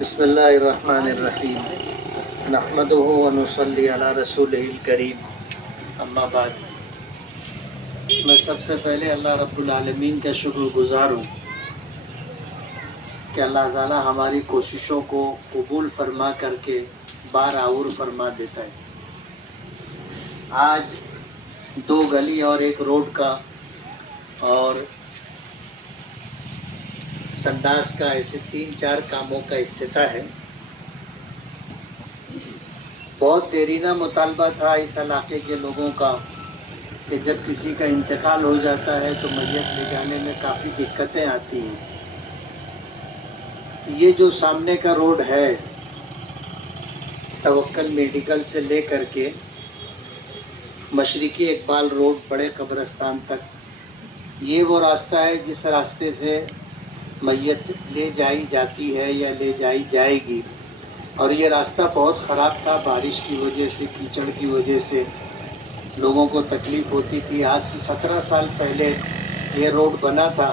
بسم اللہ الرحمن الرحیم نحمدہ ونصلی علی رسولہ الکریم اما بعد۔ میں سب سے پہلے اللہ رب العالمین کا شکر گزار ہوں کہ اللہ تعالیٰ ہماری کوششوں کو قبول فرما کر کے بار آور فرما دیتا ہے۔ آج 2 گلی اور 1 روڈ کا اور سنداس کا ایسے 3-4 کاموں کا افتتاح ہے۔ بہت دیرینہ مطالبہ تھا اس علاقے کے لوگوں کا کہ جب کسی کا انتقال ہو جاتا ہے تو میت لے جانے میں کافی دقتیں آتی ہیں۔ یہ جو سامنے کا روڈ ہے توکل میڈیکل سے لے کر کے مشرقی اقبال روڈ بڑے قبرستان تک، یہ وہ راستہ ہے جس راستے سے میت لے جائی جاتی ہے یا لے جائی جائے گی، اور یہ راستہ بہت خراب تھا۔ بارش کی وجہ سے، کیچڑ کی وجہ سے لوگوں کو تکلیف ہوتی تھی۔ آج سے 17 سال پہلے یہ روڈ بنا تھا،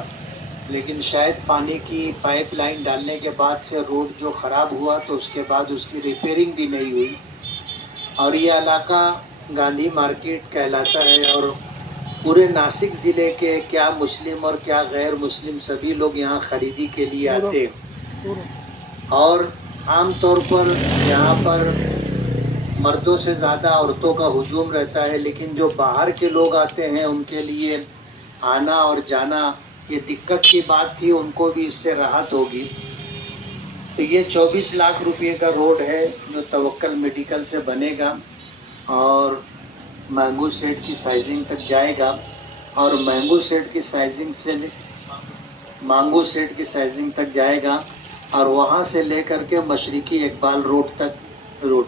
لیکن شاید پانی کی پائپ لائن ڈالنے کے بعد سے روڈ جو خراب ہوا تو اس کے بعد اس کی ریپیئرنگ بھی نہیں ہوئی، اور یہ علاقہ گاندھی مارکیٹ کہلاتا ہے، اور پورے ناسک ضلع کے کیا مسلم اور کیا غیر مسلم سبھی لوگ یہاں خریدی کے لیے آتے ہیں، اور عام طور پر یہاں پر مردوں سے زیادہ عورتوں کا ہجوم رہتا ہے، لیکن جو باہر کے لوگ آتے ہیں ان کے لیے آنا اور جانا یہ دقت کی بات تھی، ان کو بھی اس سے راحت ہوگی۔ تو یہ 24 لاکھ روپے کا روڈ ہے جو توکل میڈیکل سے بنے گا اور مینگو سیٹ کی سائزنگ تک جائے گا، اور مینگو سیٹ کی سائزنگ تک جائے گا، اور وہاں سے لے کر کے مشرقی اقبال روڈ تک روڈ۔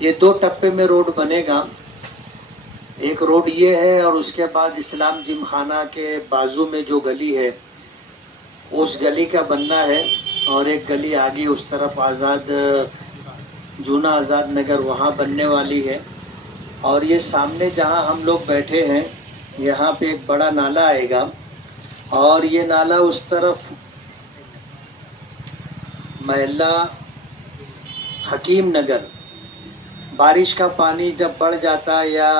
یہ 2 ٹپے میں روڈ بنے گا۔ ایک روڈ یہ ہے، اور اس کے بعد اسلام جم خانہ کے بازو میں جو گلی ہے اس گلی کا بننا ہے، اور ایک گلی آگے اس طرف جونا آزاد نگر وہاں بننے والی ہے۔ اور یہ سامنے جہاں ہم لوگ بیٹھے ہیں یہاں پہ ایک بڑا نالا آئے گا، اور یہ نالا اس طرف محلہ حکیم نگر، بارش کا پانی جب بڑھ جاتا یا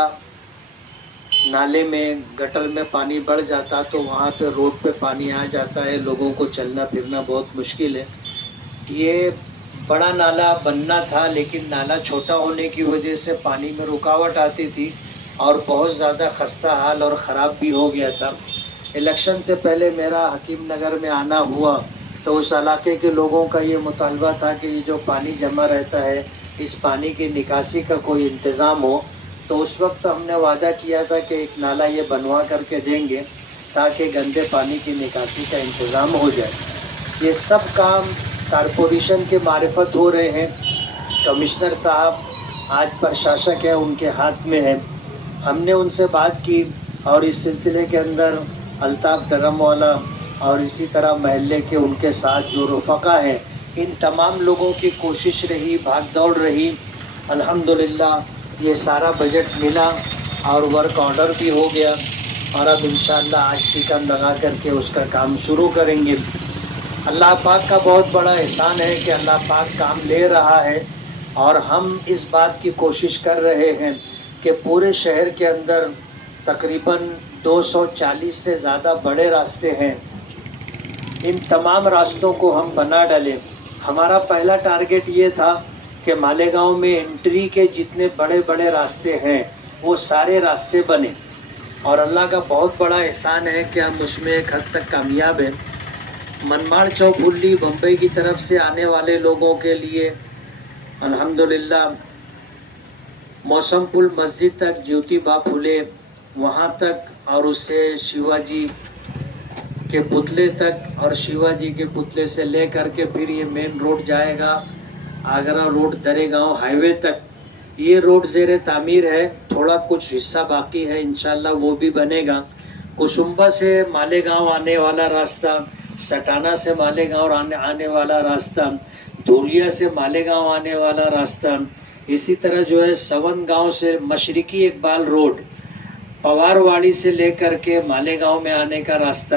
نالے میں گٹر میں پانی بڑھ جاتا تو وہاں پہ روڈ پہ پانی آ جاتا ہے، لوگوں کو چلنا پھرنا بہت مشکل ہے۔ یہ بڑا نالا بننا تھا، لیکن نالا چھوٹا ہونے کی وجہ سے پانی میں رکاوٹ آتی تھی اور بہت زیادہ خستہ حال اور خراب بھی ہو گیا تھا۔ الیکشن سے پہلے میرا حکیم نگر میں آنا ہوا تو اس علاقے کے لوگوں کا یہ مطالبہ تھا کہ یہ جو پانی جمع رہتا ہے اس پانی کی نکاسی کا کوئی انتظام ہو، تو اس وقت ہم نے وعدہ کیا تھا کہ ایک نالا یہ بنوا کر کے دیں گے تاکہ گندے پانی کی نکاسی کا انتظام ہو جائے۔ یہ سب کام کارپوریشن کے معرفت ہو رہے ہیں۔ کمشنر صاحب آج پرشاسک ہے، ان کے ہاتھ میں ہے۔ ہم نے ان سے بات کی، اور اس سلسلے کے اندر الطاف ڈرم والا اور اسی طرح محلے کے ان کے ساتھ جو رفقا ہیں، ان تمام لوگوں کی کوشش رہی، بھاگ دوڑ رہی۔ الحمدللہ یہ سارا بجٹ ملا اور ورک آرڈر بھی ہو گیا، اور اب انشاءاللہ آج ٹکٹ لگا کر کے اس کا کام شروع کریں گے۔ اللہ پاک کا بہت بڑا احسان ہے کہ اللہ پاک کام لے رہا ہے، اور ہم اس بات کی کوشش کر رہے ہیں کہ پورے شہر کے اندر تقریباً 240 سے زیادہ بڑے راستے ہیں، ان تمام راستوں کو ہم بنا ڈالیں۔ ہمارا پہلا ٹارگٹ یہ تھا کہ مالیگاؤں میں انٹری کے جتنے بڑے بڑے راستے ہیں وہ سارے راستے بنے، اور اللہ کا بہت بڑا احسان ہے کہ ہم اس میں ایک حد تک کامیاب ہیں۔ منماڑ چوپھلی بمبئی کی طرف سے آنے والے لوگوں کے لیے الحمدللہ موسم پل مسجد تک، جیوتی با پھولے وہاں تک، اور اس سے شیواجی کے پتلے تک، اور شیواجی کے پتلے سے لے کر کے پھر یہ مین روڈ جائے گا آگرہ روڈ درے گاؤں ہائی وے تک۔ یہ روڈ زیر تعمیر ہے، تھوڑا کچھ حصہ باقی ہے، انشاءاللہ وہ بھی بنے گا۔ کسمبا سے مالیگاؤں آنے والا راستہ، سٹانہ سے مالیگاؤں آنے والا راستہ، دھولیا سے مالیگاؤں آنے والا راستہ، اسی طرح جو ہے سون گاؤں سے مشرقی اقبال روڈ، پوار واڑی سے لے کر کے مالیگاؤں میں آنے کا راستہ،